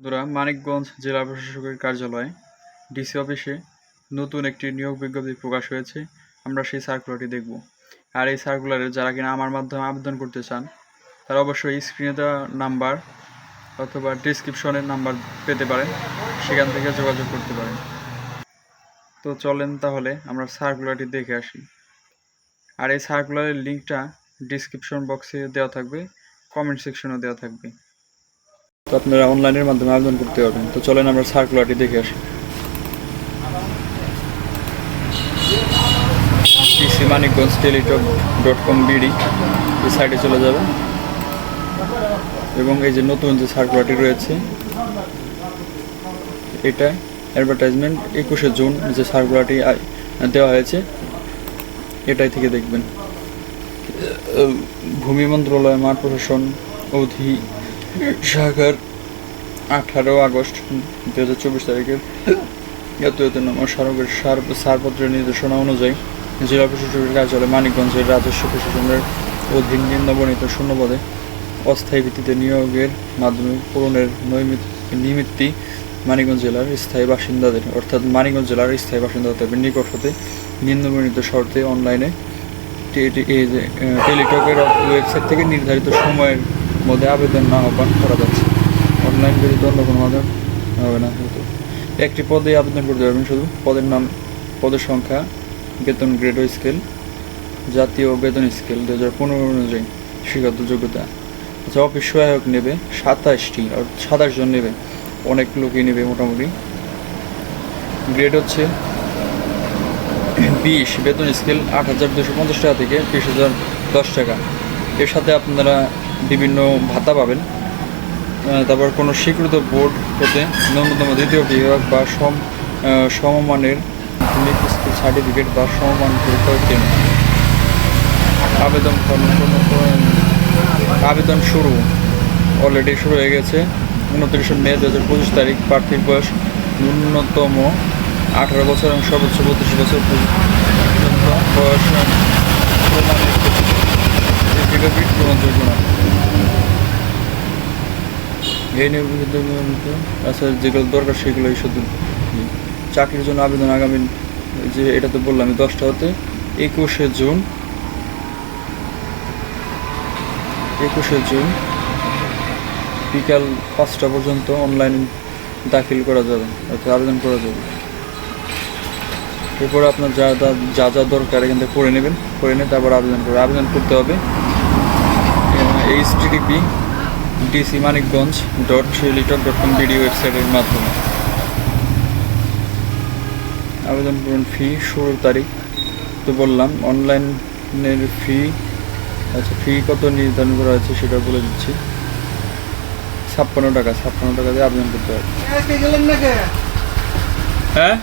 বন্ধুরা, মানিকগঞ্জ জেলা প্রশাসকের কার্যালয়ে ডিসি অফিসে নতুন একটি নিয়োগ বিজ্ঞপ্তি প্রকাশ হয়েছে। আমরা সেই সার্কুলারটি দেখব। আর এই সার্কুলারে যারা কিনা আমার মাধ্যমে আবেদন করতে চান তারা অবশ্যই স্ক্রিনে দেওয়া নাম্বার অথবা ডিসক্রিপশনের নাম্বার পেতে পারেন, সেখান থেকে যোগাযোগ করতে পারেন। তো চলেন তাহলে আমরা সার্কুলারটি দেখে আসি। আর এই সার্কুলারের লিঙ্কটা ডিসক্রিপশন বক্সে দেওয়া থাকবে, কমেন্ট সেকশনেও দেওয়া থাকবে। তো আপনারা অনলাইনের মাধ্যমে আবেদন করতে পারবেন। তো চলেন আমরা সার্কুলারটি দেখে আসি। ডিসি মানিকগঞ্জ টেলিটক.com বিডি এই সাইটে চলে যাবেন এবং এই যে নতুন যে সার্কুলারটি রয়েছে এটা অ্যাডভার্টাইজমেন্ট 21শে জুন যে সার্কুলারটি দেওয়া হয়েছে এটাই থেকে দেখবেন। ভূমি মন্ত্রণালয় মাঠ প্রশাসন শাখার 18 আগস্ট 2024 তারিখের জাতীয়তনামা সড়কের ছাড়পত্রের নির্দেশনা অনুযায়ী জেলা প্রশাসকের কার্যালয় মানিকগঞ্জের রাজস্ব প্রশাসনের অধীন নিম্নবর্ণিত শূন্যপদে অস্থায়ী ভিত্তিতে নিয়োগের মাধ্যমে পূরণের নিমিত্তে মানিকগঞ্জ জেলার স্থায়ী বাসিন্দাদের অর্থাৎ মানিকগঞ্জ জেলার স্থায়ী বাসিন্দাদের নিকট হতে নিম্নবর্ণিত শর্তে অনলাইনে টেলিটকের ওয়েবসাইট থেকে নির্ধারিত সময়ের মধ্যে আবেদন আহ্বান করা যাচ্ছে। অনলাইন ব্যতীত অন্য কোনো মাধ্যম হবে না। একটি পদে আবেদন করতে পারবেন শুধু। পদের নাম, পদের সংখ্যা, বেতন গ্রেড ও স্কেল, জাতীয় বেতন স্কেল 2015 অনুযায়ী শিক্ষাগত যোগ্যতা। আচ্ছা, অফিস সহায়ক নেবে 27 জন নেবে, অনেক লোকই নেবে মোটামুটি। গ্রেড হচ্ছে 20, বেতন স্কেল 8,250 টাকা থেকে 20,010 টাকা। এর সাথে আপনারা বিভিন্ন ভাতা পাবেন। তারপর কোনো স্বীকৃত বোর্ড হতে ন্যূনতম দ্বিতীয় বিভাগ বা সমমানের স্কুল সার্টিফিকেট বা সমমান পরীক্ষা উত্তীর্ণ। আবেদন শুরু অলরেডি শুরু হয়ে গেছে। 29 মে 2025 তারিখ। প্রার্থীর বয়স ন্যূনতম 18 বছর এবং সর্বোচ্চ 32 বছর পর্যন্ত বয়স গ্রহণযোগ্য নয়। এই নিয়োগিত আচ্ছা, যেগুলো দরকার সেগুলোই শুধু। চাকরির জন্য আবেদন আগামী যে এটা তো বললাম 10টা হতে 21শে জুন বিকাল 5টা পর্যন্ত অনলাইন দাখিল করা যাবে, অর্থাৎ আবেদন করা যাবে। এরপরে আপনার যা যা দরকার এখান থেকে করে নেবেন, করে নিয়ে তারপর আবেদন করতে হবে http dcmanikganj.টেলিটক.com বিডি ওয়েবসাইটের মাধ্যমে। আবেদন করুন। ফি শুরুর তারিখ তো বললাম। অনলাইনের ফি, আচ্ছা ফি কত নির্ধারণ করা হয়েছে সেটা বলে দিচ্ছি। 56 টাকা দিয়ে আবেদন করতে হবে। হ্যাঁ।